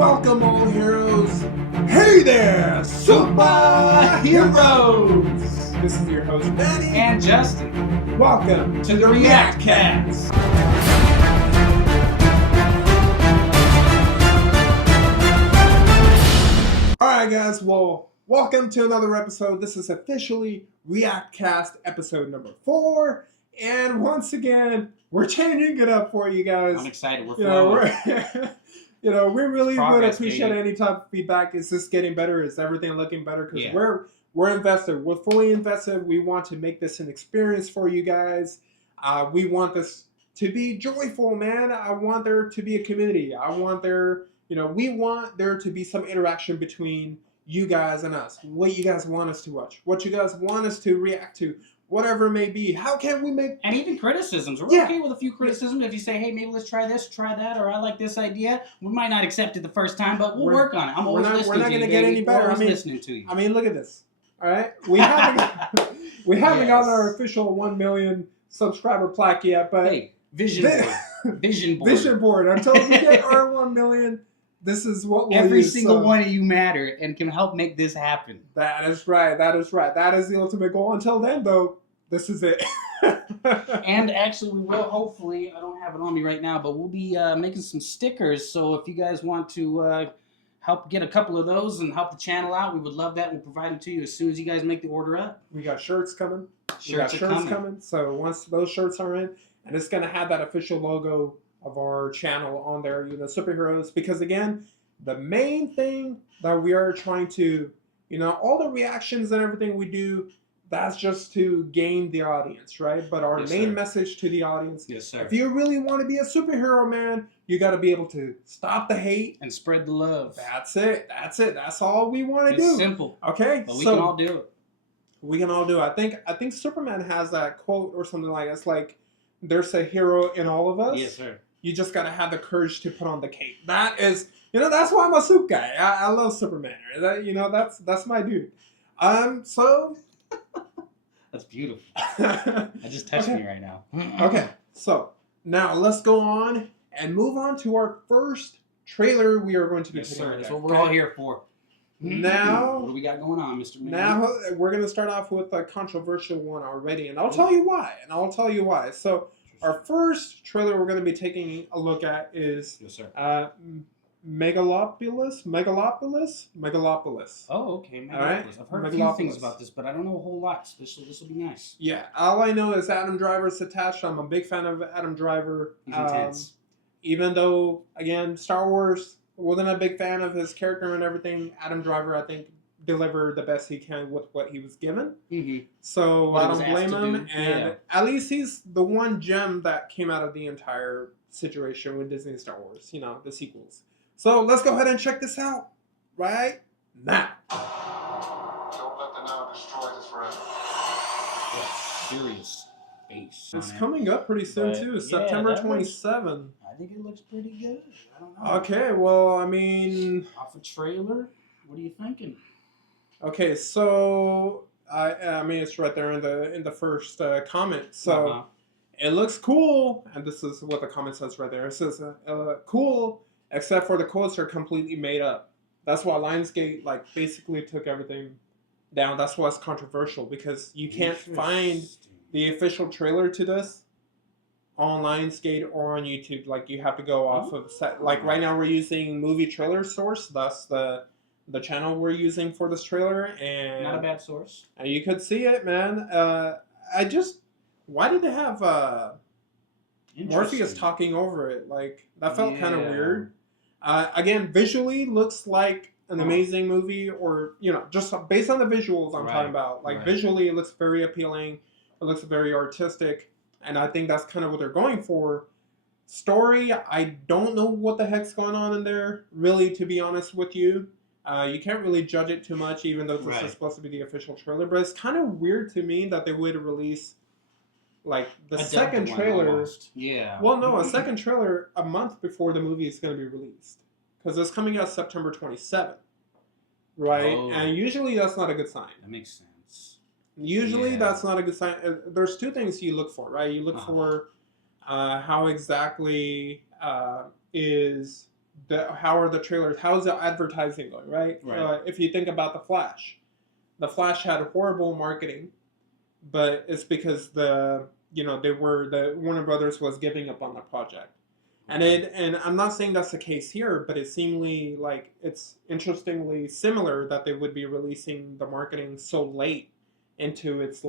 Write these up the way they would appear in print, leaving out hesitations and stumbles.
Welcome all heroes. Hey there, SupaaHeroes. This is your host Manny and Justin. Welcome to the React Cast. Alright guys, well, welcome to another episode. This is officially React Cast episode number 4. And once again, we're changing it up for you guys. I'm excited. We're flowing. We really would appreciate any type of feedback. Is this getting better? Is everything looking better? Because we're invested. We're fully invested. We want to make this an experience for you guys. We want this to be joyful, man. I want there to be a community. We want there to be some interaction between you guys and us. What you guys want us to watch. What you guys want us to react to. Whatever it may be. How can we make... And even criticisms. We're okay with a few criticisms. If you say, hey, maybe let's try this, try that, or I like this idea, we might not accept it the first time, but we'll work on it. I'm always listening to you. We're not going to get any better. Listening to you. I mean, look at this. All right? We haven't gotten our official 1 million subscriber plaque yet, but... Hey, vision board. Vision board. Vision board. Until we get our 1 million... This is what we'll Every use, single one of you matter and can help make this happen. That is right. That is right. That is the ultimate goal. Until then, though, this is it. And actually, we will hopefully, I don't have it on me right now, but we'll be making some stickers. So if you guys want to help get a couple of those and help the channel out, we would love that. We'll provide them to you as soon as you guys make the order up. We got shirts coming. Shirts coming. So once those shirts are in, and it's going to have that official logo of our channel on there, SupaaHeroes, because again, the main thing that we are trying to, all the reactions and everything we do, that's just to gain the audience, right? But our main message to the audience, if you really want to be a superhero, man, you got to be able to stop the hate and spread the love. That's it. That's all we want to do. It's simple. Okay, but we can all do it. We can all do it. I think Superman has that quote or something like it's like, "There's a hero in all of us." Yes, sir. You just got to have the courage to put on the cape. That is, that's why I'm a soup guy. I love Superman. That's my dude. So. That's beautiful. That just touched me right now. Okay, so now let's go on and move on to our first trailer we are going to be putting That's what we're all here for. Now, what do we got going on, Mr. Man? Now we're going to start off with a controversial one already, and I'll tell you why. So our first trailer we're going to be taking a look at is Megalopolis. Oh, okay. Megalopolis. Right? I've heard a few things about this, but I don't know a whole lot. So this will be nice. Yeah, all I know is Adam Driver's attached. I'm a big fan of Adam Driver. He's intense. Even though, again, Star Wars, wasn't a big fan of his character and everything, Adam Driver, I think, delivered the best he can with what he was given. Mm-hmm. So I don't blame him. And at least he's the one gem that came out of the entire situation with Disney and Star Wars, the sequels. So let's go ahead and check this out right now. Don't let the now destroy this forever. Serious face. It's coming up pretty soon too, September 27th. I think it looks pretty good. I don't know. Okay, well, I mean, off a trailer, what are you thinking? Okay, so I mean it's right there in the first comment. So it looks cool, and this is what the comment says right there. It says cool. Except for the quotes are completely made up. That's why Lionsgate basically took everything down. That's why it's controversial, because you can't find the official trailer to this on Lionsgate or on YouTube. You have to go off of right now we're using Movie Trailer Source. That's the channel we're using for this trailer, and not a bad source. And you could see it, man. Why did they have Morpheus talking over it? That felt kind of weird. Again, visually looks like an amazing movie, or just based on the visuals I'm talking about. Visually, it looks very appealing. It looks very artistic, and I think that's kind of what they're going for. Story, I don't know what the heck's going on in there, really, to be honest with you. You can't really judge it too much, even though this is supposed to be the official trailer. But it's kind of weird to me that they would release the second trailer. Yeah. Well, no, a second trailer a month before the movie is going to be released, because it's coming out September 27th, right? Oh. And usually that's not a good sign. That makes sense. Usually that's not a good sign. There's two things you look for, right? You look for how exactly is how are the trailers? How is the advertising going? Right. Right. If you think about the Flash had horrible marketing, but it's because the Warner Brothers was giving up on the project. And I'm not saying that's the case here, but it seemingly like it's interestingly similar that they would be releasing the marketing so late into it's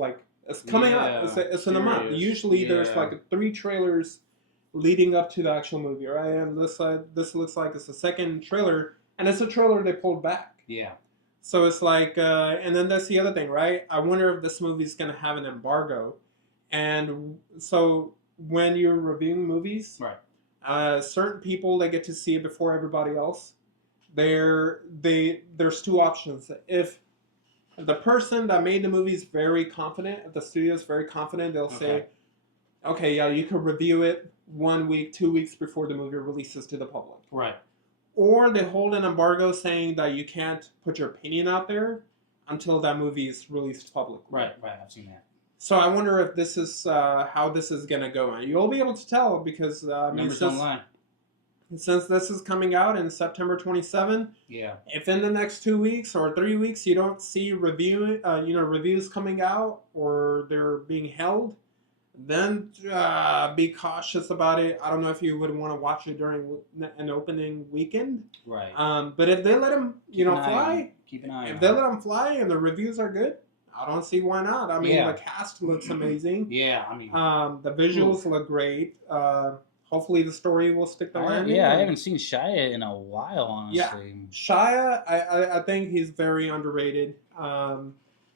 coming up. It's in a month. Usually there's like 3 trailers leading up to the actual movie, right? And this looks like it's the second trailer, and it's a trailer they pulled back. Yeah. So it's like, and then that's the other thing, right? I wonder if this movie's gonna have an embargo, and so when you're reviewing movies, right. Certain people they get to see it before everybody else. There's 2 options. If the person that made the movie is very confident, if the studio is very confident, they'll say, okay, yeah, you can review it 1 week, 2 weeks before the movie releases to the public. Right. Or they hold an embargo saying that you can't put your opinion out there until that movie is released publicly. Right, I've seen that. So I wonder if this is how this is going to go. You'll be able to tell because numbers don't lie. Since this is coming out in September 27, if in the next 2 weeks or 3 weeks you don't see reviews coming out or they're being held, then be cautious about it. I don't know if you would want to watch it during an opening weekend. Right. But if they let them, fly, keep an eye. If they let them fly and the reviews are good, I don't see why not. I mean, the cast looks amazing. Yeah, I mean, the visuals look great. Hopefully, the story will stick the landing. I haven't seen Shia in a while, honestly. Yeah, Shia, I think he's very underrated.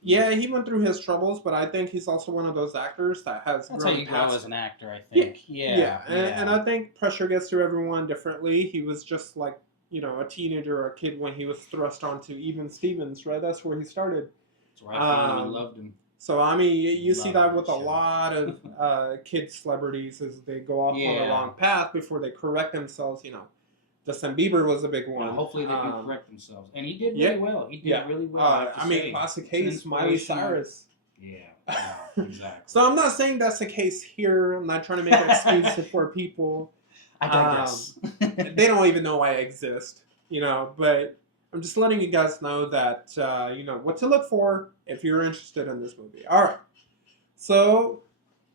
Yeah, he went through his troubles, but I think he's also one of those actors that has That's grown how you grow past as an actor, I think. And I think pressure gets to everyone differently. He was just like, a teenager or a kid when he was thrust onto Even Stevens, right? That's where he started. That's where I feel loved him. So, I mean, you see that with a lot of kid celebrities as they go off on a wrong path before they correct themselves, Justin Bieber was a big one. Hopefully they do correct themselves. And he did really well. He did really well. Classic case, Miley Cyrus. Yeah, exactly. So I'm not saying that's the case here. I'm not trying to make an excuse for people. I digress. They don't even know I exist, but I'm just letting you guys know that, what to look for if you're interested in this movie. All right. So,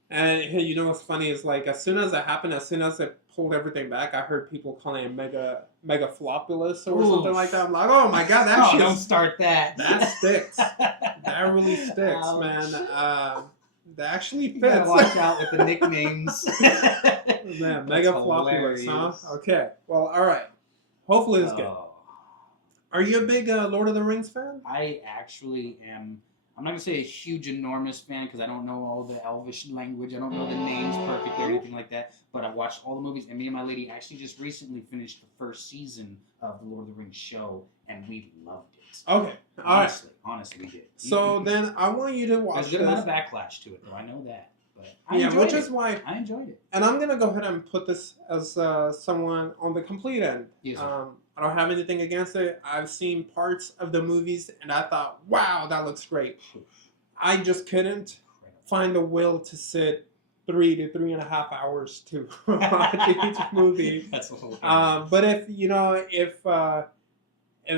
and what's funny is like as soon as it happened, as soon as it pulled everything back, I heard people calling it Megalopolis or something like that. I'm like, oh my god, that don't start that. That sticks. That really sticks, man. That actually fits. You gotta watch out with the nicknames. Man, Megalopolis, huh? Okay. Well, all right. Hopefully it's good. Are you a big Lord of the Rings fan? I actually am. I'm not going to say a huge, enormous fan because I don't know all the Elvish language. I don't know the names perfectly or anything like that. But I've watched all the movies. And me and my lady actually just recently finished the first season of the Lord of the Rings show. And we loved it. Okay. Honestly, we did. So then I want you to watch There's a good amount of backlash to it, though. I know that. But is why I enjoyed it. And I'm going to go ahead and put this as someone on the complete end. Yes, I don't have anything against it. I've seen parts of the movies and I thought, wow, that looks great. I just couldn't find the will to sit 3 to 3.5 hours to watch each movie. That's a whole thing. But if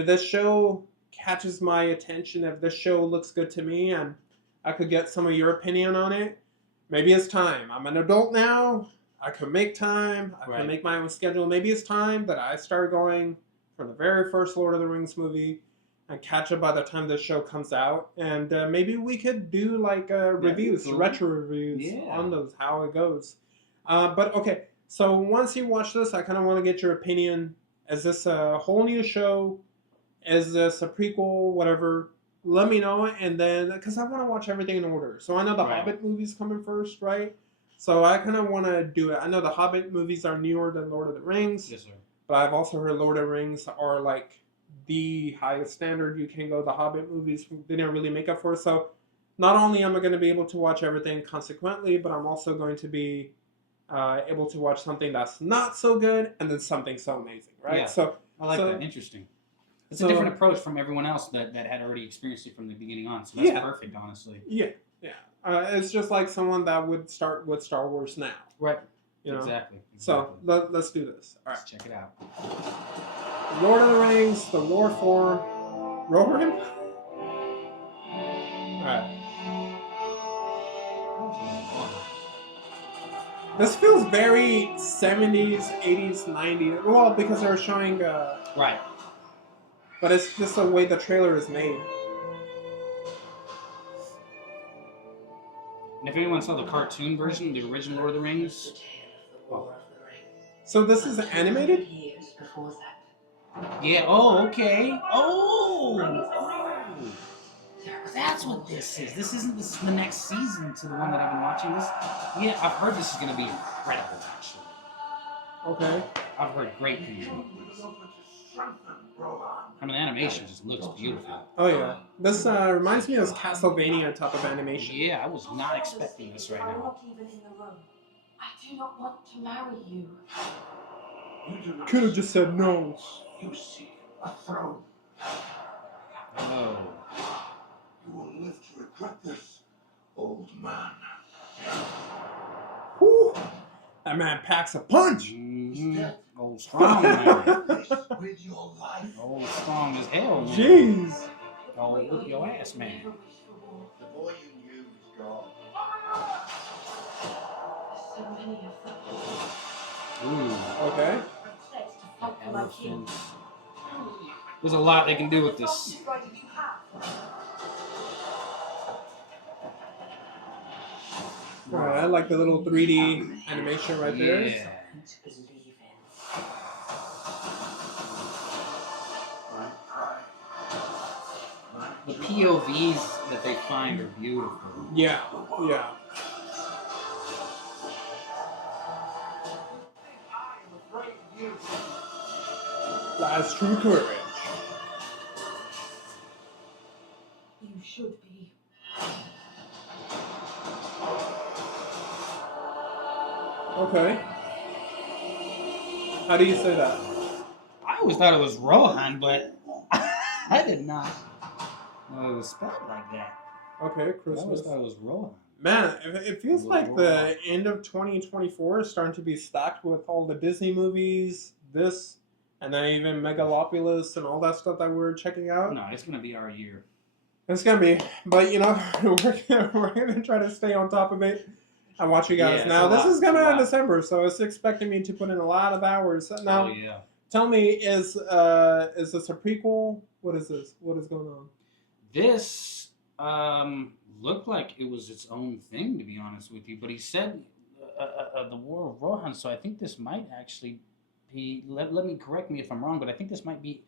this show catches my attention, if this show looks good to me and I could get some of your opinion on it, maybe it's time. I'm an adult now. I can make time. I can make my own schedule. Maybe it's time that I start going from the very first Lord of the Rings movie and catch up by the time this show comes out. And maybe we could do like reviews, retro reviews on those, how it goes. But okay, so once you watch this, I kind of want to get your opinion. Is this a whole new show? Is this a prequel? Whatever. Let me know. And then, because I want to watch everything in order. So I know the Hobbit movie's coming first, right? So I kind of want to do it. I know the Hobbit movies are newer than Lord of the Rings. Yes, sir. But I've also heard Lord of the Rings are like the highest standard you can go. The Hobbit movies didn't really make up for it. So not only am I going to be able to watch everything consequently, but I'm also going to be able to watch something that's not so good and then something so amazing, right? Yeah. So I like that. Interesting. It's a different approach from everyone else that had already experienced it from the beginning on. So that's perfect, honestly. Yeah. It's just like someone that would start with Star Wars now. Right. You know? Exactly. So let's do this. All right. Let's check it out. Lord of the Rings, The War for Rohirrim. All right. This feels very 70s, 80s, 90s. Well, because they're showing. Right. But it's just the way the trailer is made. And if anyone saw the cartoon version, the original Lord of the Rings. Oh. So this is animated? Yeah, oh, okay. Oh! That's what this is. This isn't the next season to the one that I've been watching. This, yeah, I've heard this is going to be incredible, actually. Okay. I've heard great things about this. I mean, animation just looks beautiful. Oh, yeah. This reminds me of Castlevania type of animation. Yeah, I was not expecting this right now. Not even in the room. I do not want to marry you. Could have just said no. You seek a throne. Oh. You will live to regret this, old man. Whew. That man packs a punch. Mm-hmm. Oh, strong, man. With your life. Oh, strong as hell, man. Jeez. Oh, look your ass, man. The boy you knew is gone. So many of them. Ooh. Okay. Protect to fight for my king. Elephants. There's a lot they can do with this. Alright, I like the little 3D animation right there. Yeah. The POVs that they find are beautiful. Yeah, yeah. That's true courage. You should be. Okay. How do you say that? I always thought it was Rohan, but I did not know it was spelled like that. Okay, I always Christmas. thought it was Rohan. Man, it feels like the end of 2024 is starting to be stacked with all the Disney movies, this, and then even Megalopolis and all that stuff that we're checking out. No, it's gonna be our year. It's gonna be, but you know, we're gonna try to stay on top of it and watch you guys. Yeah, Now, it's a this lot, is coming it's a out in lot. December, so it's expecting me to put in a lot of hours. Now, Oh yeah. tell me, is this a prequel? What is this? What is going on? This looked like it was its own thing, to be honest with you. But he said the War of Rohan, so I think this might actually be. Let me correct me if I'm wrong, but I think this might be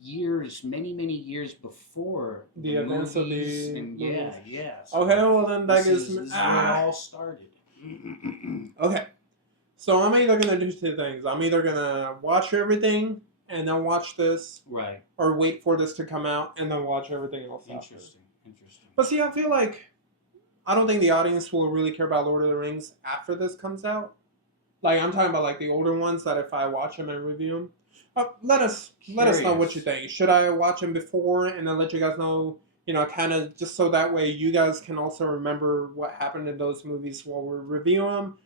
years, many years before The events of movies the and movies. yeah. So Okay, well then that this gives me. is where it all started. Okay, so I'm either gonna do two things. I'm either gonna watch everything and then watch this, Right. or wait for this to come out and then watch everything else after. Interesting. But see, I feel like I don't think the audience will really care about Lord of the Rings after this comes out. Like I'm talking about like the older ones that if I watch them and review them, let us know what you think. Should I watch them before and then let you guys know? You know, kind of just so that way you guys can also remember what happened in those movies while we're reviewing them,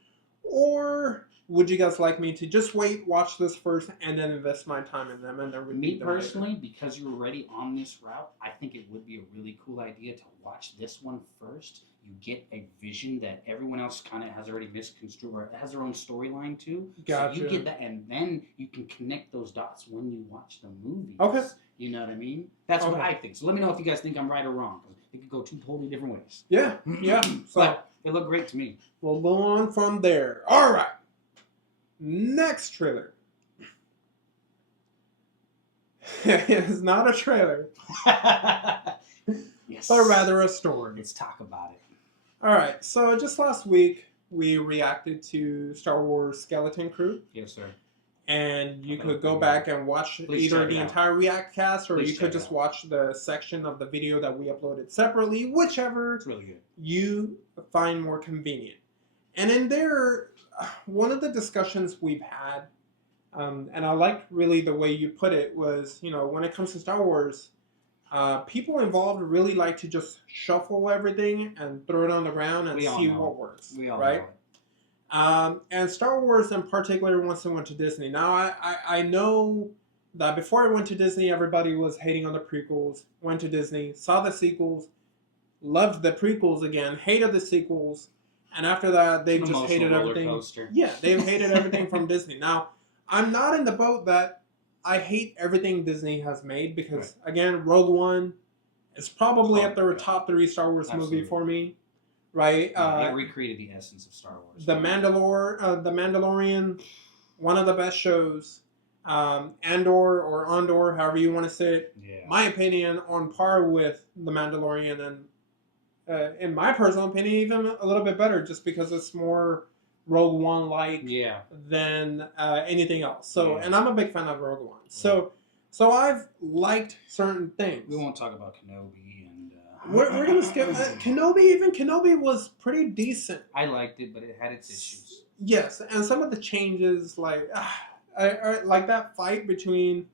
or would you guys like me to just wait, watch this first, and then invest my time in them and then review Me them later? personally, because you're already on this route, I think it would be a really cool idea to watch this one first. You get a vision that everyone else kind of has already misconstrued or has their own storyline too. Gotcha. So you get that, and then you can connect those dots when you watch the movies. Okay. You know what I mean? That's what Okay. I think. So let me know if you guys think I'm right or wrong. It could go two totally different ways. Yeah, yeah. So But they look great to me. we'll go on from there. All right. Next trailer. It's not a trailer, Yes. but rather a story. Let's talk about it. All right. So just last week, we reacted to Star Wars Skeleton Crew. Yes, sir. And you Okay. could go back and watch Please either check the it out. entire React cast or Please you could check it just out. watch the section of the video that we uploaded separately, whichever It's really good. you find more convenient. And in there, one of the discussions we've had, and I liked really the way you put it, was, you know, when it comes to Star Wars, people involved really like to just shuffle everything and throw it on the ground and We all see know what it. works. We all right? know it. And Star Wars in particular once it went to Disney. Now I know that before it went to Disney, everybody was hating on the prequels. Went to Disney, saw the sequels, loved the prequels again, hated the sequels, and after that they An just emotional hated roller everything. coaster. Yeah, they've hated everything from Disney. Now I'm not in the boat that I hate everything Disney has made because again, Rogue One is probably at the top 3 Star Wars movie for me. Right? Yeah, it recreated the essence of Star Wars. The Mandalorian, one of the best shows. Andor or Andor, however you want to say it. Yeah. My opinion, on par with The Mandalorian, and in my personal opinion, even a little bit better, just because it's more Rogue One like than anything else. So, and I'm a big fan of Rogue One. So I've liked certain things. We won't talk about Kenobi and. We're gonna skip Kenobi. Even Kenobi was pretty decent. I liked it, but it had its issues. Yes, and some of the changes, like like that fight between,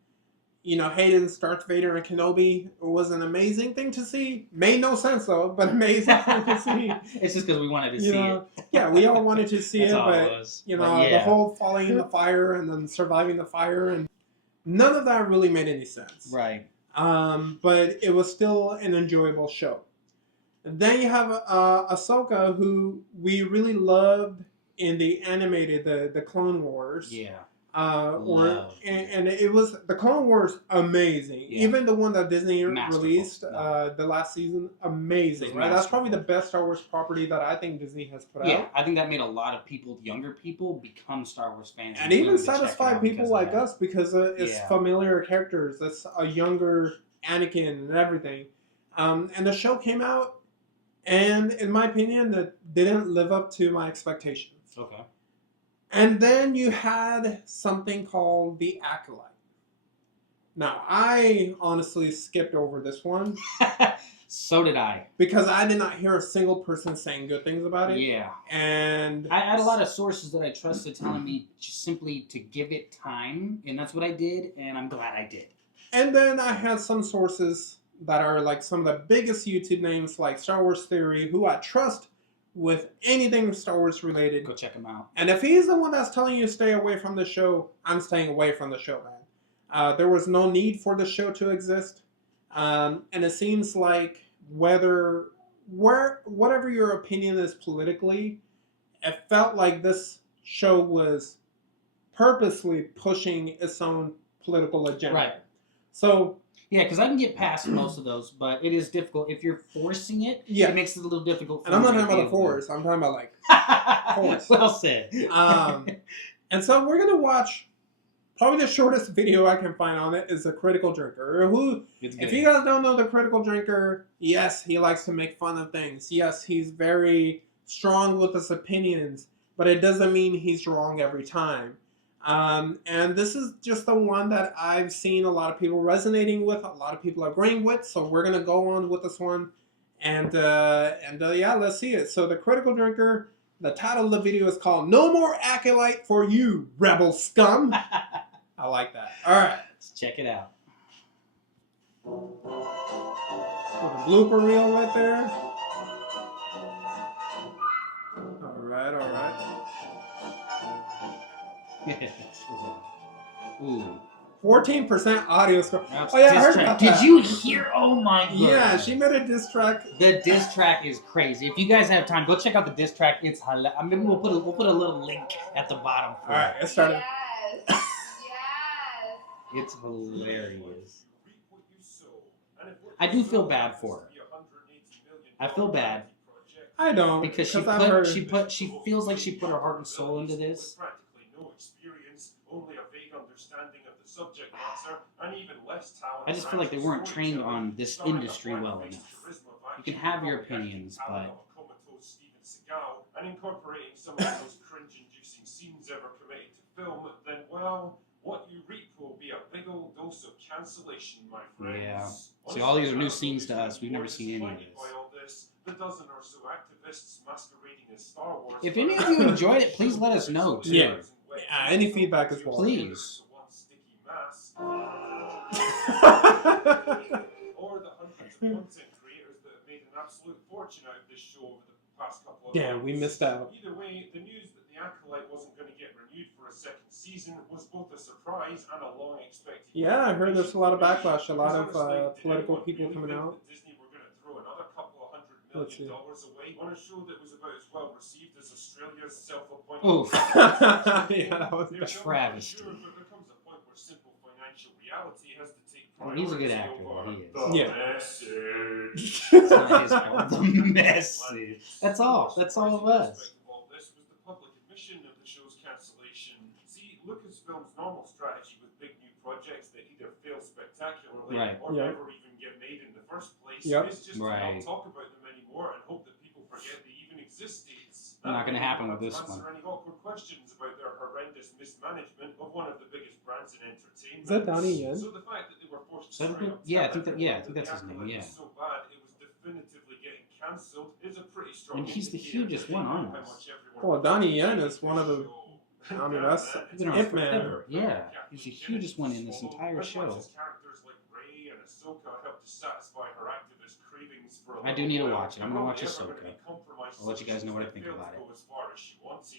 Hayden, Darth Vader, and Kenobi was an amazing thing to see. Made no sense though, but amazing thing to see. It's just because we wanted to see it. Yeah, we all wanted to see it, but the whole falling in the fire and then surviving the fire, and none of that really made any sense. Right. But it was still an enjoyable show. And then you have Ahsoka, who we really loved in the animated, the Clone Wars. Yeah. And it was the Clone Wars amazing. Yeah. Even the one that Disney released the last season, amazing. Right, that's probably the best Star Wars property that I think Disney has put out. Yeah, I think that made a lot of people, younger people, become Star Wars fans, and even satisfied people like us because it's familiar characters. It's a younger Anakin and everything. And the show came out, and in my opinion, that didn't live up to my expectations. Okay. And then you had something called The Acolyte. Now, I honestly skipped over this one. So did I. Because I did not hear a single person saying good things about it. Yeah. And I had a lot of sources that I trusted telling me just simply to give it time. And that's what I did. And I'm glad I did. And then I had some sources that are like some of the biggest YouTube names like Star Wars Theory, who I trust with anything Star Wars related. Go check him out. And if he's the one that's telling you to stay away from the show, I'm staying away from the show, man. There was no need for the show to exist. And it seems like whatever your opinion is politically, it felt like this show was purposely pushing its own political agenda. Right. So yeah, because I can get past most of those, but it is difficult. If you're forcing it, it makes it a little difficult. And I'm not talking about the force. I'm talking about like force. Well said. And so we're gonna watch. Probably the shortest video I can find on it is The Critical Drinker. If you guys don't know The Critical Drinker, yes, he likes to make fun of things. Yes, he's very strong with his opinions, but it doesn't mean he's wrong every time. And this is just the one that I've seen a lot of people resonating with, a lot of people agreeing with, so we're going to go on with this one. And yeah, let's see it. So The Critical Drinker, the title of the video is called No More Acolyte for You, Rebel Scum. I like that. All right. Let's check it out. So the blooper reel right there. All right. Ooh. 14% audio score. That's I heard about that. Did you hear? Oh my god. Yeah, she made a diss track. The diss track is crazy. If you guys have time, go check out the diss track. It's hilarious. I mean, we'll put a little link at the bottom. All right, let's start it. Yes. It's hilarious. I do feel bad for her. I feel bad. I don't, because she feels like she put her heart and soul into this. Only a vague understanding of the subject matter, and even less talent. I just feel like they weren't trained on this industry well enough. You can have your opinions, but and incorporating some of the most cringe-inducing scenes ever committed to film, then well, what you reap will be a big old dose of cancellation, my friends. Yeah. See, all these are new scenes to us. We've never seen any of this. The dozen or so activists masquerading as Star Wars. If any of you enjoyed it, please let us know too. Yeah. Any feedback as well. Please. Or the hundreds of content creators that have made an absolute fortune out of this show over the past couple of Yeah, months. we missed out. Either way, the news that the The Acolyte wasn't going to get renewed for a second season was both a surprise and a long-expected. Yeah, I heard there's a lot of backlash, a lot of Honestly, political did people anyone coming really out. think that Disney were going to throw another couple of Let's see. $100 million away on a show that was about as well received as Australia's self-appointed? Oof. Yeah, that was They're travesty. sure, but there comes a point where simple financial reality has to take Well, he's a good priority actor, over he is. the Yeah. message. It's not his fault. The message. That's all. That's all of us. This was the public admission of the show's cancellation. See, Lucasfilm's normal strategy with big new projects that either fail spectacularly Right. or Yeah. never even get made in the first place Yep. is just to Right. not talk about them anymore and hope that people forget they even existed. Not gonna happen with this Answer one. any awkward questions about their horrendous mismanagement of one of the biggest brands in entertainment. Is that Donnie Yen? So the fact that they were forced Is that to who- yeah, I think that's his name, yeah. was so bad it was definitively getting cancelled is a pretty strong And he's the indicator hugest that they one know on how this. much everyone Well, Donnie Yen is one of the. show. I mean, that's He's been around Ip Man. forever. Yeah, he's the hugest one in this entire As much show. as characters like Rey and Ahsoka helped to satisfy her activist cravings for a I do little need to while, watch it. I'm gonna watch they're probably Ahsoka. never gonna be compromised I'll let you guys know what I since think they about failed to it. go as far as she wanted.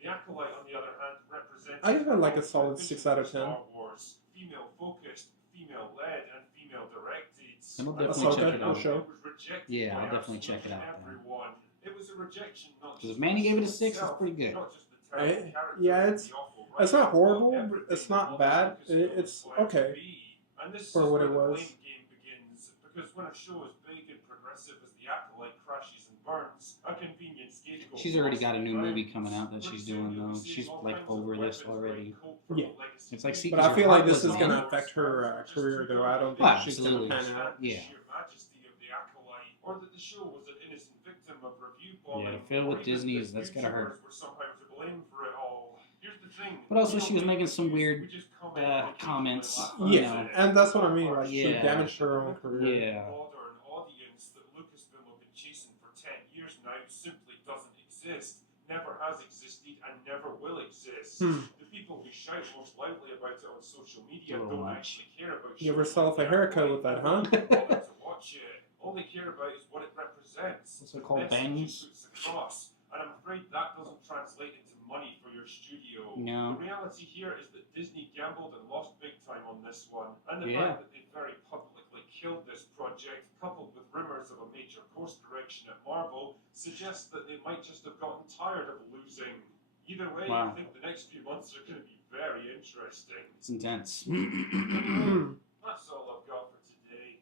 The Acolyte, on the other hand, represents I give it like a the solid vision 6 out of for 10. Star Wars, female-focused, female-led, and female-directed. And I'll definitely Ahsoka, check it out. it was rejected Yeah, by I'll definitely check it absolutely out then. everyone. It was a rejection, not Because just Manny gave it a the 6, it's itself, pretty good. not just the terrible Eh, characters yeah, and it's- the awful It's not writing, horrible. but everything It's not that bad. Lucasfilm It's aspired to okay be. And this for is what where it the was. blame game begins, because when a show as big and progressive as The Acolyte crashes and burns, a convenient scapegoat. She's already got a new falls movie behind. coming out that she's doing though. She's like over this already. Yeah. It's like But I feel like this is gonna gonna affect her career, though. I don't think Well, she's gonna absolutely. pan out. Yeah. Sheer majesty of The Acolyte, or that the show was an innocent victim of review Yeah, bombing. to fail with or even Disney that is that's gotta hurt. YouTubers were somehow to blame for it all. Here's the thing. But also we she don't was make making some reviews, weird, we just comment on it, comments, laugh you at Yeah, know. it. and that's what I mean. Like, she Yeah. damaged her own career. Yeah. Modern audience that Lucasfilm have been chasing for 10 years now simply doesn't exist, never has existed, and never will exist. Hmm. The people who shout most loudly about it on social media A little don't much. actually care about Give shows herself like a The haircut Acolyte with that, and huh? don't even bother to watch it. All they care about is what it represents. What's it the called, message it bangs? puts across. And I'm afraid that doesn't translate into money for your studio. No. The reality here is that Disney gambled and lost big time on this one. And the Yeah. fact that they very publicly killed this project, coupled with rumours of a major course correction at Marvel, suggests that they might just have gotten tired of losing. Either way, Wow. I think the next few months are going to be very interesting. It's intense. Hmm. That's all I've got for today.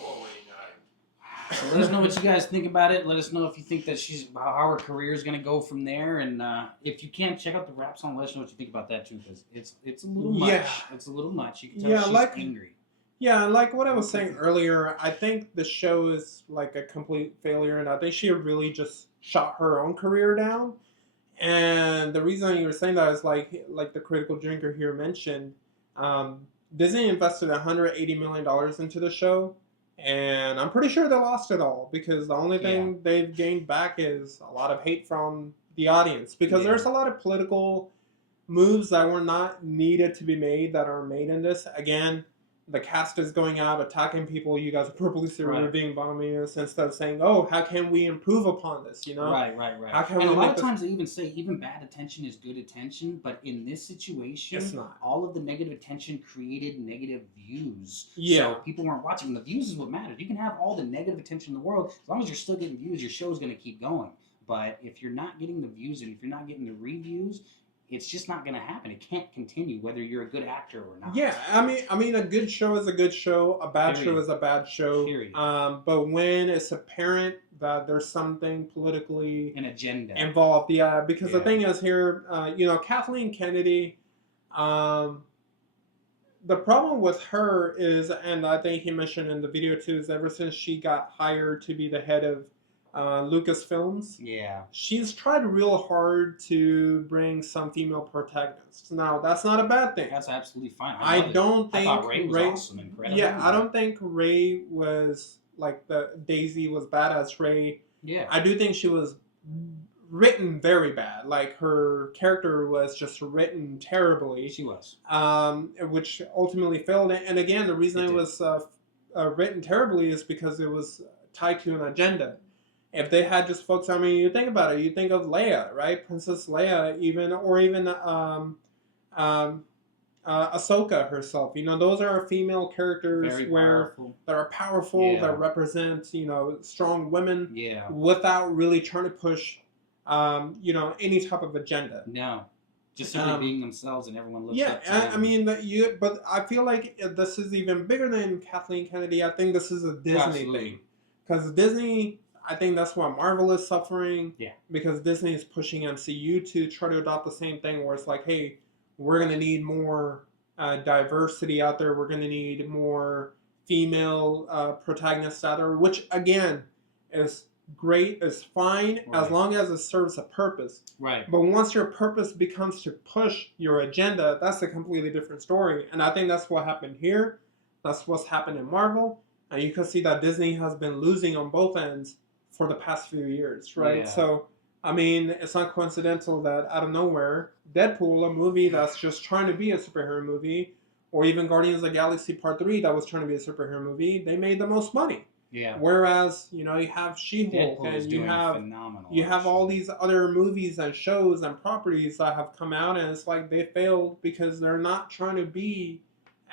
Go away now. So let us know what you guys think about it. Let us know if you think that how her career is gonna go from there, and if you can, check out the rap song. Let us know what you think about that too, because it's a little much. Yeah. It's a little much. You can tell Yeah, she's like- angry. Yeah, like what I was saying earlier, I think the show is like a complete failure, and I think she really just shot her own career down. And the reason you were saying that is like the critical drinker here mentioned, Disney invested $180 million into the show, and I'm pretty sure they lost it all because the only thing they've gained back is a lot of hate from the audience because Yeah. there's a lot of political moves that were not needed to be made that are made in this. Again, the cast is going out attacking people. You guys are purposely Right. being bombing us instead of saying, "Oh, how can we improve upon this?" You know, Right. How can And we a lot make of this- times they even say even bad attention is good attention, but in this situation, It's not. all of the negative attention created negative views. Yeah. So people weren't watching. The views is what matters. You can have all the negative attention in the world. As long as you're still getting views, your show's going to keep going. But if you're not getting the views and if you're not getting the reviews, it's just not going to happen. It can't continue whether you're a good actor or not. Yeah, I mean, a good show is a good show. A bad show Period. is a bad show. Period. But when it's apparent that there's something politically An agenda. involved, yeah, because the Yeah. thing is here, Kathleen Kennedy, the problem with her is, and I think he mentioned in the video too, is ever since she got hired to be the head of Lucasfilms, Yeah. she's tried real hard to bring some female protagonists. Now, that's not a bad thing. That's absolutely fine. I love it. don't I think thought Ray was awesome, incredible. Yeah, I don't think Ray was like Daisy was badass Ray. Yeah. I do think she was written very bad. Like her character was just written terribly, She was. which ultimately failed. And again, the reason It it did. was written terribly is because it was tied to an agenda. if they had just focused, I mean, you think about it, you think of Leia, right? Princess Leia, even, or even um, Ahsoka herself. You know, those are female characters Very where powerful. that are powerful, Yeah. that represent, you know, strong women Yeah. without really trying to push, you know, any type of agenda. No. Just simply being themselves, and everyone looks Yeah, up to them. I mean, but I feel like this is even bigger than Kathleen Kennedy. I think this is a Disney Absolutely. thing. Because Disney, I think that's why Marvel is suffering. Yeah. Because Disney is pushing MCU to try to adopt the same thing where it's like, hey, we're going to need more diversity out there. We're going to need more female protagonists out there, which, again, is great, is fine, Right. as long as it serves a purpose. Right. But once your purpose becomes to push your agenda, that's a completely different story. And I think that's what happened here. That's what's happened in Marvel. And you can see that Disney has been losing on both ends for the past few years, right? Yeah. So, I mean, it's not coincidental that out of nowhere, Deadpool, a movie that's just trying to be a superhero movie, or even Guardians of the Galaxy Part 3 that was trying to be a superhero movie, they made the most money. Yeah. Whereas, you know, you have She-Hulk Deadpool is and you doing have phenomenal. you have all actually. these other movies and shows and properties that have come out, and it's like they failed because they're not trying to be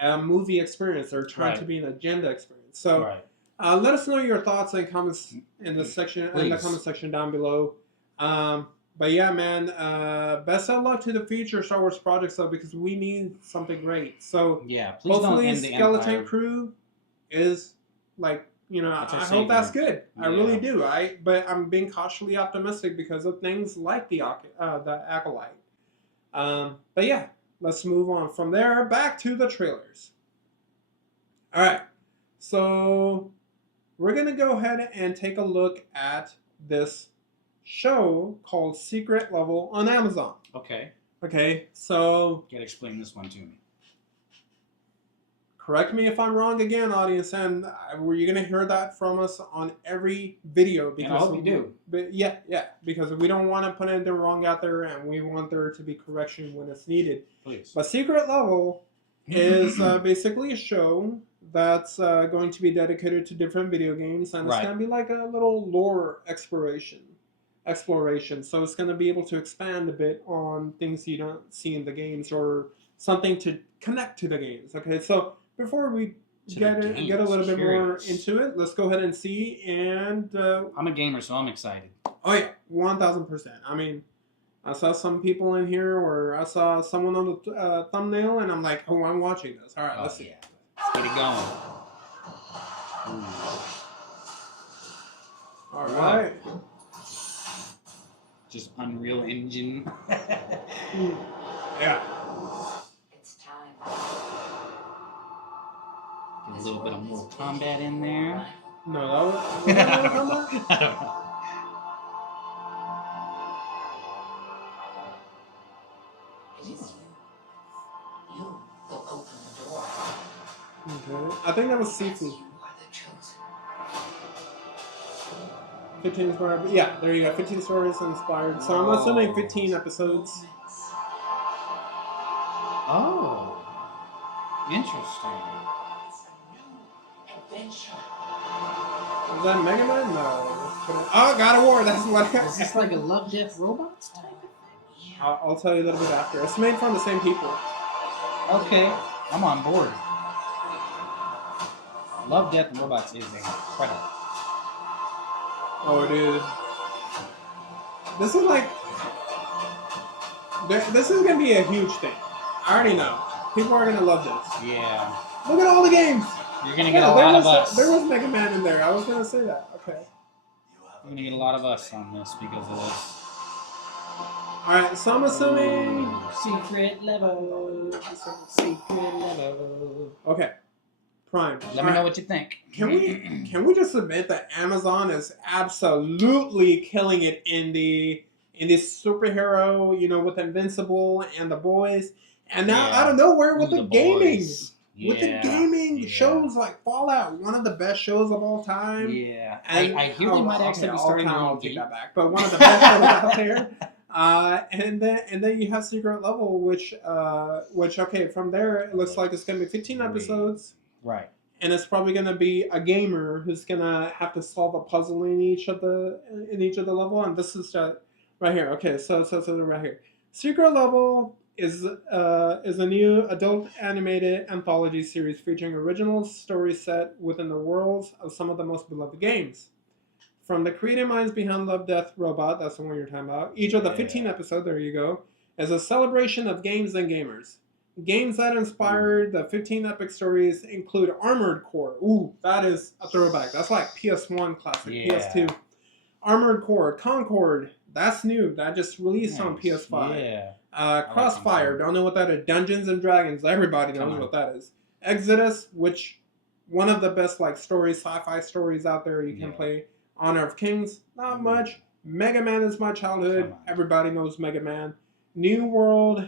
a movie experience. They're trying to Right. be an agenda experience. So Right. let us know your thoughts and comments in the section in the Please. comment section down below. But yeah, man, best of luck to the future Star Wars projects though, because we need something great. So Yeah. Please don't hopefully end the Skeleton Empire. Crew is like, you know, That's our I hope savior. that's good. I Yeah. really do. But I'm being cautiously optimistic because of things like the Acolyte. But yeah, let's move on from there back to the trailers. All right, so we're gonna go ahead and take a look at this show called Secret Level on Amazon. Okay. Okay, so You gotta explain this one to me. correct me if I'm wrong again, audience, and you're gonna hear that from us on every video because And I hope you do. But yeah, because we don't want to put anything wrong out there, and we want there to be correction when it's needed. Please. But Secret Level is basically a show that's going to be dedicated to different video games, and it's Right. gonna be like a little lore exploration. So it's gonna be able to expand a bit on things you don't see in the games or something to connect to the games. Okay, so before we get a little bit more into it, let's go ahead and see. And I'm a gamer, so I'm excited. oh yeah, 1000%. I mean, I saw some people in here, or I saw someone on the thumbnail, and I'm like, oh, I'm watching this. All right, let's see. Yeah. Let's get it going. Ooh. All right. Just Unreal Engine. Yeah. It's time. Get a little bit of Mortal Kombat in there. No, that was that Mortal Kombat? I don't know. It is you. You will open the door. Okay. I think that was Yes, Sifu. you are the chosen. 15 inspired. Yeah, there you go. 15 stories inspired. So I'm assuming 15 episodes. Moments. Oh. Interesting. It's a new adventure. Is that Mega Man? No. Oh, God of War. That's what. Is this like a Love, Death, Robots type of thing? You I'll tell you a little bit after. It's made from the same people. Okay. I'm on board. Love, Death, and Robots is incredible. Oh, dude. This is like. This is gonna be a huge thing. I already know. People are gonna love this. Yeah. Look at all the games. You're gonna get Yeah, a lot of us. there was Mega Man in there. I was gonna say that. Okay. You're gonna get a lot of us on this because of this. All right. So I'm assuming. Secret level. Secret level. Okay. Prime. Let me know what you think. Can we just admit that Amazon is absolutely killing it in the superhero, you know, with Invincible and The Boys, and now Yeah. out of nowhere with Ooh, the gaming, boys. with the gaming Yeah. shows like Fallout, one of the best shows of all time. Yeah. And, I hear they might actually be starting their I'll own take game. that back, but one of the best shows out there. And then you have Secret Level, which okay, from there it looks like it's gonna be 15 episodes. Right. and it's probably going to be a gamer who's going to have to solve a puzzle in each of the level. And this is right here. Okay, so right here, Secret Level is a new adult animated anthology series featuring original story set within the worlds of some of the most beloved games. From the creative minds behind Love, Death, Robot, that's the one you're talking about. Each of the 15 episodes, there you go, is a celebration of games and gamers. Games that inspired the 15 epic stories include Armored Core. Ooh, that is a throwback. That's like PS1 classic, PS2. Armored Core, Concord, that's new. That just released on PS5. Yeah. Crossfire, don't know what that is. Dungeons and Dragons, everybody knows what that is. Exodus, which one of the best like stories, sci-fi stories out there you can play. Honor of Kings, not much. Mega Man is my childhood. Everybody knows Mega Man. New World,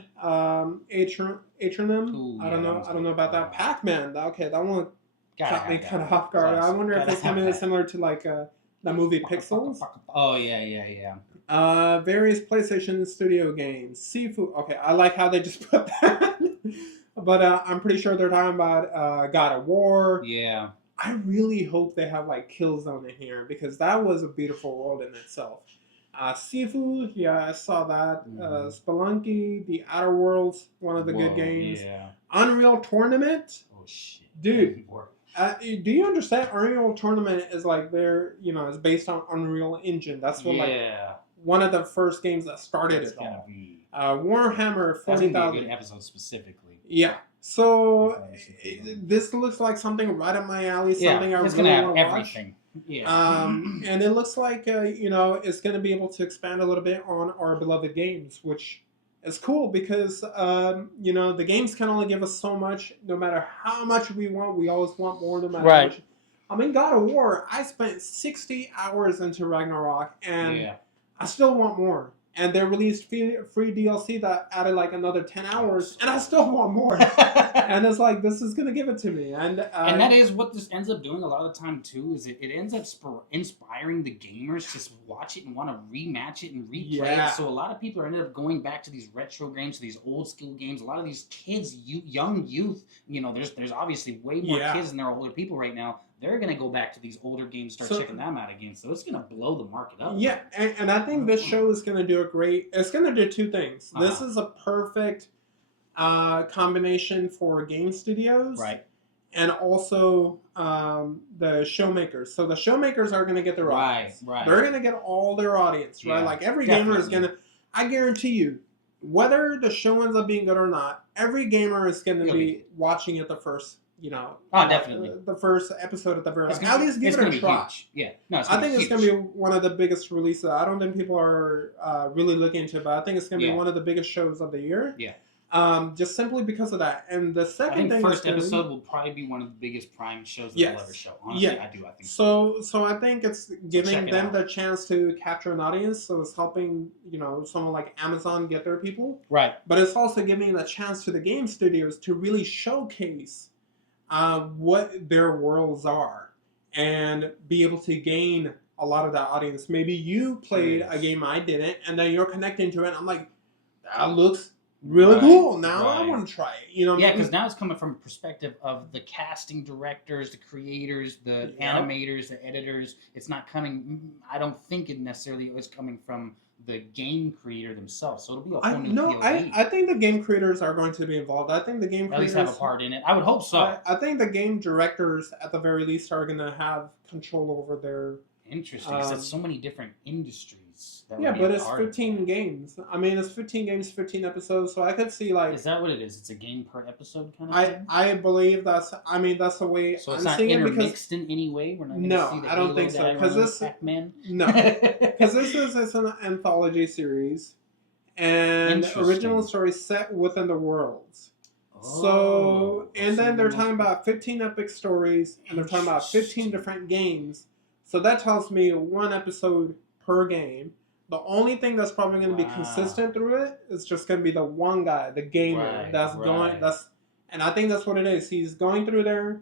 Atrium. I don't know about that. Pac-Man, okay, that one caught me kind of off guard. I wonder if it's something similar to like the movie Pixels. Oh yeah. Various PlayStation Studio games. Seafood. Okay, I like how they just put that. But I'm pretty sure they're talking about God of War. Yeah. I really hope they have like Killzone in here because that was a beautiful world in itself. Seafood, yeah, I saw that. Spelunky, The Outer Worlds, one of the good games. Yeah. Unreal Tournament. Oh shit, dude. Do you understand? Unreal Tournament is like it's based on Unreal Engine. That's what one of the first games that started it all. Warhammer 40,000. That's gonna be a good episode specifically. Yeah. So this looks like something right up my alley. Something I really want to watch. Yeah. And it looks like it's going to be able to expand a little bit on our beloved games, which is cool because the games can only give us so much. No matter how much we want, we always want more. No matter how much. I mean, God of War, I spent 60 hours into Ragnarok, and I still want more. And they released free DLC that added like another 10 hours, and I still want more. And it's like, this is going to give it to me. And that is what this ends up doing a lot of the time, too, is it ends up inspiring the gamers to watch it and want to rematch it and replay it. So a lot of people are ended up going back to these retro games, to these old school games. A lot of these kids, young youth, there's obviously way more kids than there are older people right now. They're going to go back to these older games, start checking them out again. So it's going to blow the market up. Yeah, and I think this show is going to do it's going to do two things. This is a perfect combination for game studios. Right. And also the showmakers. So the showmakers are going to get their audience. Right. They're going to get all their audience, right? Like every gamer is going to, I guarantee you, whether the show ends up being good or not, every gamer is going to be watching it the first. Definitely. The first episode at the very at least give it a try. Huge. Yeah, no, I think it's going to be one of the biggest releases. I don't think people are really looking into it, but I think it's going to be one of the biggest shows of the year. Yeah. Just simply because of that. And the second thing, first episode will probably be one of the biggest Prime shows that they'll ever show. Honestly, I think so. So I think it's giving them the chance to capture an audience. So it's helping someone like Amazon get their people. Right. But it's also giving the chance to the game studios to really showcase what their worlds are and be able to gain a lot of that audience. Maybe you played a game I didn't, and then you're connecting to it. And I'm like, that looks really cool. Now I want to try it. Yeah, because now it's coming from a perspective of the casting directors, the creators, the animators, the editors. It's not coming. I don't think it necessarily is coming from the game creator themselves. So it'll be a whole new POV. I think the game creators are going to be involved. I think the game creators at least have a part in it. I would hope so. I think the game directors, at the very least, are going to have control over their. Interesting, because it's so many different industries. But it's 15 games. I mean, it's 15 games, 15 episodes. So I could see like. Is that what it is? It's a game per epised kind of thing? I believe that's. I mean, that's the way. So it's not intermixed in any way. We're not. No, see the I don't think so. Because this. Pac-Man? No, because it's an anthology series, and original stories set within the worlds. So and then they're talking about 15 epic stories, and they're talking about 15 different games. So that tells me one episode per game. The only thing that's probably going to be consistent through it is just going to be the one guy, the gamer, going. And I think that's what it is. He's going through there,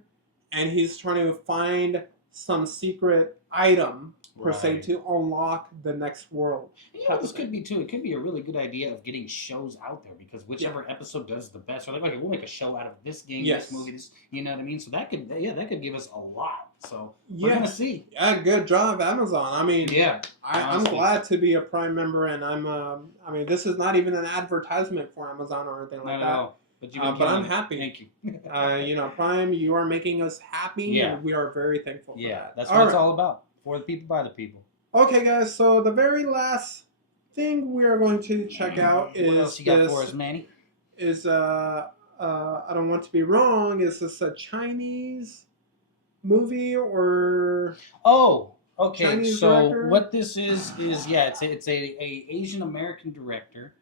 and he's trying to find some secret item per se Right. to unlock the next world. You know what this could be too? It could be a really good idea of getting shows out there because whichever episode does the best, or like, okay, we'll make a show out of this game, Yes. this movie, this, you know what I mean? So that could give us a lot. So we're Yeah. gonna see. Yeah, good job, Amazon. I mean, Yeah, I'm honestly. glad to be a Prime member, and I mean, this is not even an advertisement for Amazon or anything like Not at that. all. But But I'm happy. Thank you. You know, Prime, you are making us happy, Yeah. and we are very thankful for Yeah, that. that's what it's all about. For the people, by the people. Okay, guys, so the very last thing we are going to check out is What else you got for us, Manny? I don't want to be wrong, is this a Chinese movie or Oh, okay. Chinese So director? what this is it's a Asian American director,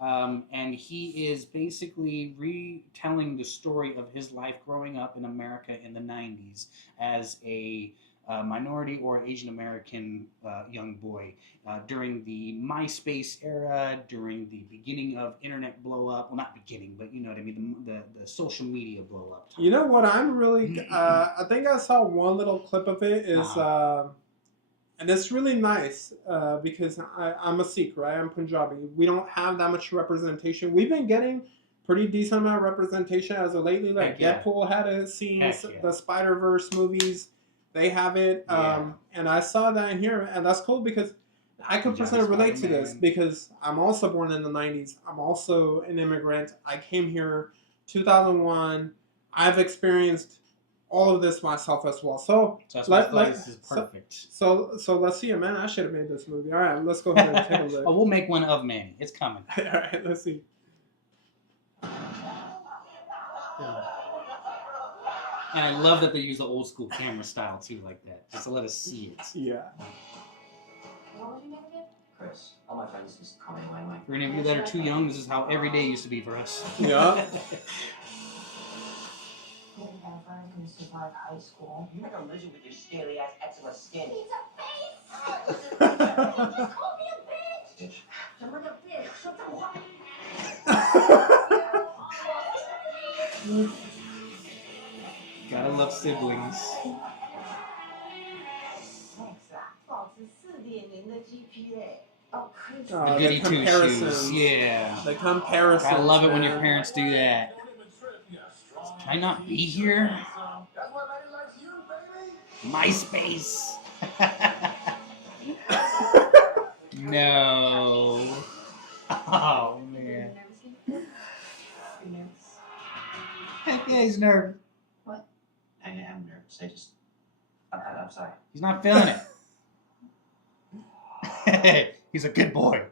and he is basically retelling the story of his life growing up in America in the '90s as a minority or Asian American young boy during the MySpace era, during the beginning of internet blow up. Well, not beginning, but you know what I mean. The social media blow up. Time. You know what I'm really I think I saw one little clip of it is and it's really nice because I'm a Sikh, right? I'm Punjabi. We don't have that much representation. We've been getting pretty decent amount of representation as of lately. Like Heck yeah. Deadpool had a scene, Heck yeah. the Spider-Verse movies, they have it. Yeah. And I saw that in here, and that's cool because I could Punjabi personally relate to Spider-Man. this because I'm also born in the 90s. I'm also an immigrant. I came here 2001. I've experienced all of this myself as well. So that's why I feel like this is perfect. So let's see it, man. I should have made this movie. All right, let's go ahead and take a look. Oh, we'll make one of Manny. It's coming. All right, let's see. And I love that they use the old school camera style too, like that, just to let us see it. Yeah. What was your name again? Chris. All my friends just call me Wang. For any of you that are too young, this is how every day used to be for us. Yeah. You're never gonna survive high school. You're like a lizard with your scaly ass eczema skin. He's a face! You just called me a bitch! Bitch. 什么叫 bitch？ 说脏话。 Gotta love siblings. Thanks 啊，保持4.0的 GPA。Oh, crazy. The The goody two comparisons. shoes. Yeah. The comparison. Gotta love it when your man. parents do that. Can I not be here? That's why Manny likes you, baby. MySpace. No. Oh man. Heck yeah, he's nervous. I am nervous. I'm sorry. He's not feeling it. He's a good boy.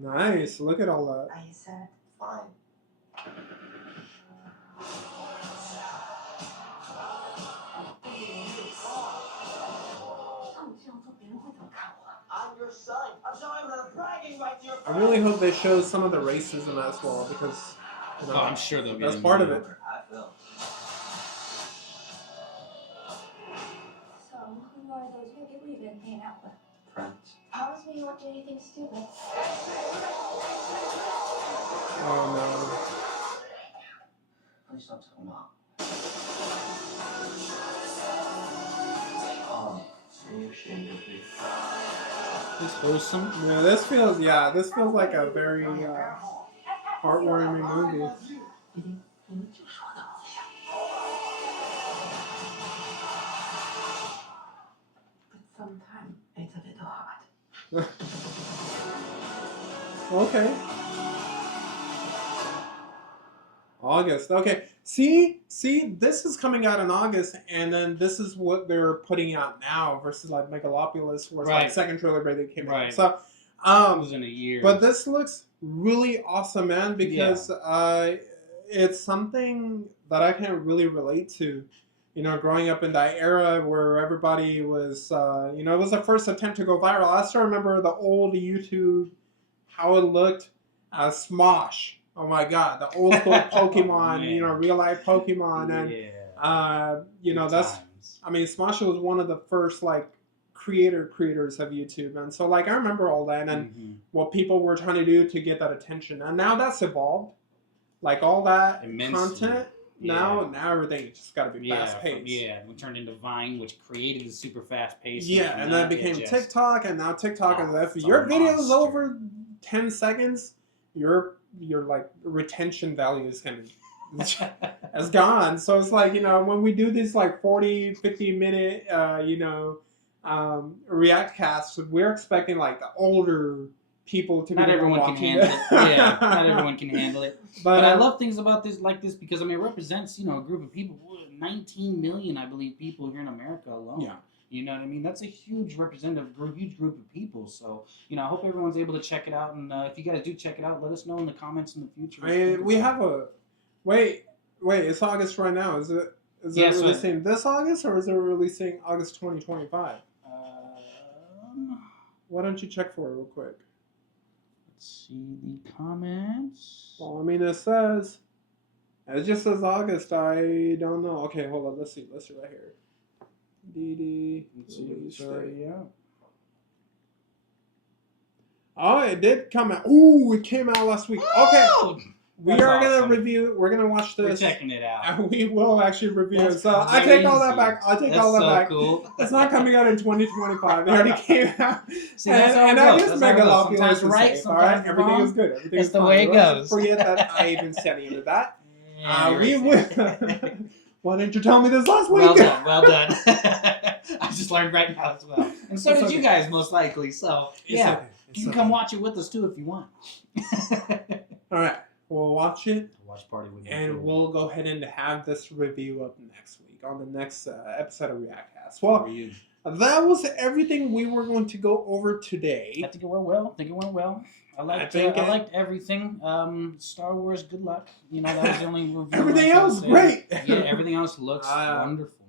Nice. Look at all that. I said fine. I'm your son. I'm sorry I'm not bragging right to your I really hope they show some of the racism as well because you know, Oh, I'm sure they'll be. that's part of it. I feel. So, who are those people we've been hanging out with? Friends. Promise me you won't do anything stupid. Oh Please don't tell Mom. Oh, are you ashamed of me? It's wholesome. no. Yeah, this feels like a very heartwarming movie. 你们就说的好像。But sometimes it's a little hard. Okay. August. Okay. See, this is coming out in August, and then this is what they're putting out now versus like Megalopolis, where it's like Right. second trailer break that came out. Right. So, It was in a year. but this looks really awesome, man, because it's something that I can really relate to. You know, growing up in that era where everybody was, you know, it was the first attempt to go viral. I still remember the old YouTube, how it looked as Smosh. Oh my God, the old school Pokemon, you know, real life Pokemon, and you know, Good that's. times. I mean, Smosh was one of the first like creators of YouTube, and so like I remember all that and Mhm. what people were trying to do to get that attention, and now that's evolved. like all that Immensely. content. Yeah. Now everything just got to be fast paced. Yeah, we turned into Vine, which created the super fast pace. Yeah, and then it became TikTok, and now TikTok is if it's a your video is monster. over 10 seconds, your like retention value is kind of is gone. So it's like, you know, when we do these like 40, 50 minute react casts, we're expecting like the older people to be Not everyone can watching handle it. Yeah, not everyone can handle it. But I love things about this because I mean it represents, you know, a group of people, 19 million, I believe, people here in America alone. Yeah. You know what I mean? That's a huge representative group, huge group of people. So, you know, I hope everyone's able to check it out. And if you guys do check it out, let us know in the comments in the future. We have a wait. It's August right now. Is it releasing this August or is it releasing August 2025? Why don't you check for it real quick? Let's see the comments. Well, I mean, it just says August. I don't know. Okay, hold on. Let's see right here. Didi. Oh, it did come out. Ooh, it came out last week. Okay. We are gonna review. We're gonna watch this. We're checking it out. And we will actually review it. So That's I take all that crazy. back. I take all that back. Cool. It's not coming out in 2025. It already came out. See, that's how it and I goes. use That's how it goes. Megalopolis Sometimes to right, save, sometimes all right? Everything wrong. is good. Everything That's is the fine. way it goes. Forget that I even said any of that. Yeah, We will. Why didn't you tell me this last week? Well done. Well done. I just learned right now as well, and so It's did okay. you guys most likely. So yeah, okay. you can come watch it with us too if you want. All right, we'll watch it. Watch party with you. And we'll go ahead and have this review up next week on the next episode of Reactcast. Well, that was everything we were going to go over today. I think it went well. I liked everything. Star Wars, good luck. You know, that was the only review. Everything else, great. Yeah, everything else looks wonderful.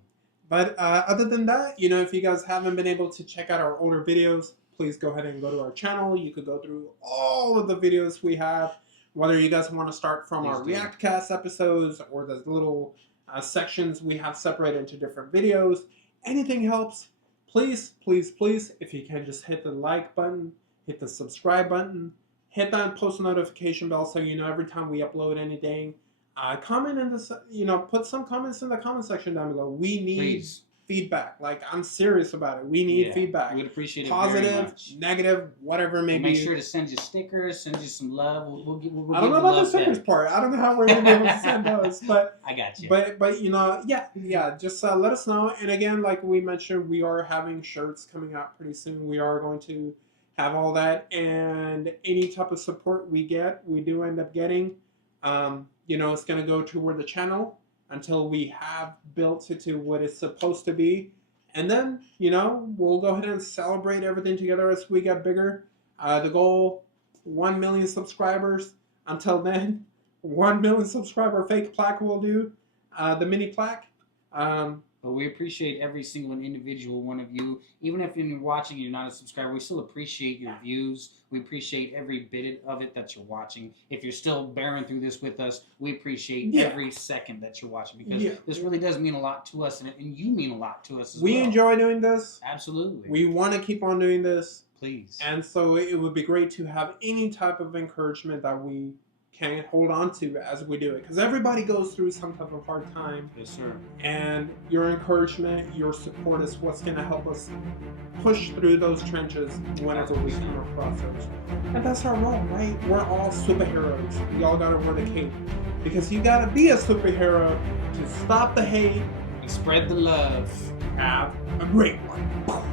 But other than that, you know, if you guys haven't been able to check out our older videos, please go ahead and go to our channel. You could go through all of the videos we have. Whether you guys want to start from our Reactcast episodes or the little sections we have separated into different videos, anything helps. Please, please, please, if you can just hit the like button, hit the subscribe button, hit that post notification bell so you know every time we upload anything. Comment in this, you know, put some comments in the comment section down below. We need feedback. Like, I'm serious about it. We need feedback. We'd appreciate it positive, very much. negative, whatever it may be. Make sure to send you stickers, send you some love. We'll I don't know about the stickers part. I don't know how we're going to be able to send those. But I got you. But you know, just let us know. And again, like we mentioned, we are having shirts coming out pretty soon. We are going to have all that. And any type of support we get, we do end up getting. You know, it's going to go toward the channel until we have built it to what it's supposed to be. And then, you know, we'll go ahead and celebrate everything together as we get bigger. The goal, 1 million subscribers. Until then, 1 million subscriber fake plaque will do. The mini plaque. But we appreciate every single individual one of you. Even if you're watching and you're not a subscriber, we still appreciate your views. We appreciate every bit of it that you're watching. If you're still bearing through this with us, we appreciate every second that you're watching because this really does mean a lot to us, and you mean a lot to us as well. We enjoy doing this. Absolutely. We want to keep on doing this. Please. And so it would be great to have any type of encouragement that we can hold on to as we do it, because everybody goes through some type of hard time. Yes, sir. And your encouragement, your support is what's going to help us push through those trenches whenever we come across those. And that's our role, right? We're all superheroes. We all got to wear the cape, because you got to be a superhero to stop the hate and spread the love. Have a great one.